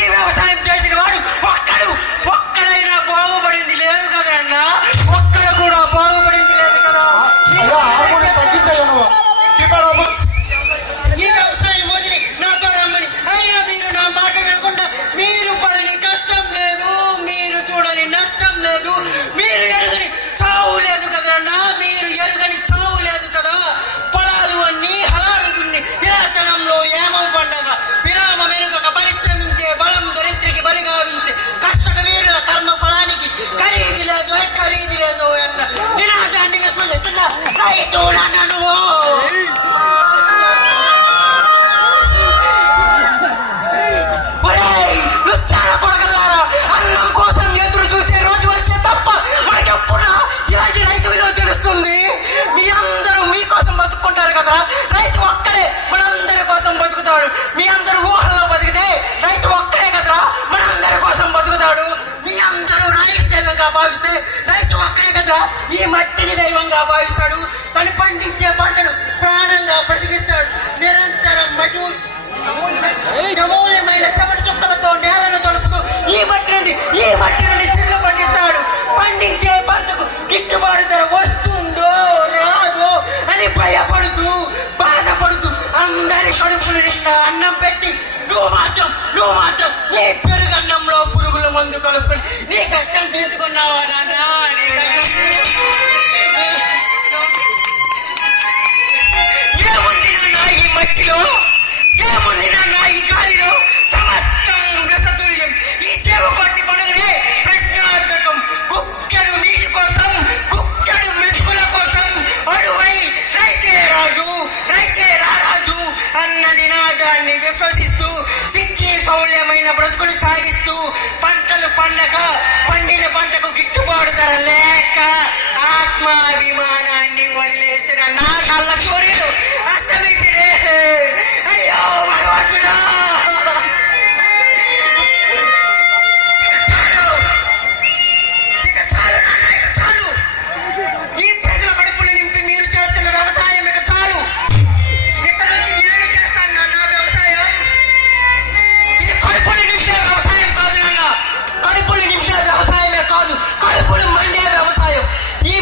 ఈ వ్యవసాయం చేసిన వాడు ఒక్కడైనా బాగుపడింది లేదు కదన్నా, ఒక్కడ కూడా బాగుపడింది లేదు కదా. ఈ వ్యవసాయం వదిలి నాతో రమ్మని అయినా మీరు నా మాట వినకుండా మీరు పడని కష్టం లేదు, మీరు చూడని నష్టం లేదు, మీరు ఎరుగని చావు లేదు కదన్నా, మీరు ఎరుగని చావు లేదు కదా. పొలాలు అన్ని హలాలు దున్ని నిరాతనంలో ఏమో పండగ విరామ వెనుక పరిశ్రమించే బలం దరిద్రికి బలిగావించే కర్షక వీరుల కర్మ ఫలానికి ఖరీదు లేదు అన్న నినాదాన్ని విశ్వసిస్తున్న రైతు నన్ను కొడగలారా, అన్నం కోసం ఎదురు చూసే రోజు వస్తే తప్ప మనకెప్పుడా ఇలాంటి రైతు విలువ తెలుస్తుంది. మీ అందరూ మీకోసం బతుకుంటారు కదరా, రైతు ఒక్కడే మనందరి కోసం బతుకుతాడు. మీ అందరూ ఊహల్లో బతికితే రైతు ఒక్కడే కదరా మనందరి కోసం బతుకుతాడు. మీ అందరూ రాయిని దైవంగా భావిస్తే రైతు ఒక్కడే కదరా ఈ మట్టిని దైవంగా భావిస్తాడు. తను పండించే పంటను ప్రాణంగా బ్రతికిస్తాడు. నిరంతరం అమూల్యమైన చెమట చుక్కలతో నేలను తొలుపుతూ ఈ మట్టి నుండి సిర్లు పండిస్తాడు. పండించే పంటకు గిట్టుబాటు ధర వస్తుందో రాదో అని భయపడుతూ బాధపడుతూ అందరి కడుపులు నిండా అన్నం పెట్టి నువ్వు మాత్రం నీ పెరుగన్నంలో పురుగుల మందు కలుపుకొని నీ కష్టం తీర్చుకున్నావా నాన్న? నీ కష్టం ఏముంది నాన్న ఈ మట్టిలో, ఏముంది నాన్న ఈ గాలిలో? సమస్తం రసతుల్యం. ఈ చేపపట్టి పడుగునే ప్రశ్నార్థకం. కుక్కడు నీటి కోసం, కుక్కడు మెతుకుల కోసం అడువై రైతే రారాజు అన్న నినాదాన్ని విశ్వసిస్తూ సిక్కి సౌల్యమైన బ్రతుకులు సాగిస్తూ పంటలు పండక పండిన పంటకు గిట్టుబాటు ధర లేక ఆత్మాభిమానాన్ని వదిలేసిన నా కళ్ళ సూర్యుడు అస్తమించినే. అయ్యో భగవంతుడా, ఇక చాలు నాన్న, ఇక చాలు. ఈ ప్రజల కడుపులు నింపి మీరు చేస్తున్న వ్యవసాయం ఇక చాలు. ఇక్కడ నుంచి నేను చేస్తాను నాన్న వ్యవసాయం. ఇది కడుపులు నింపే వ్యవసాయం కాదు నాన్న, కడుపులు నింపే వ్యవసాయమే కాదు, కడుపులు మండే వ్యవసాయం. ఈ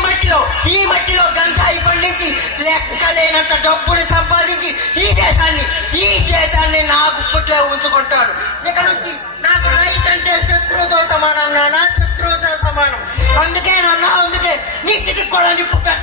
మట్టిలో గంజాయి పండించి లెక్కలేనంత డబ్బులు సంపాదించి ఈ దేశాన్ని నా గుప్పట్లో ఉంచుకుంటాను. ఇక్కడ నుంచి నాకు రైతు అంటే శత్రువుతో సమానం నాన్న, శత్రువుతో సమానం. అందుకే నీ చితికి కూడా నిప్పు పెట్ట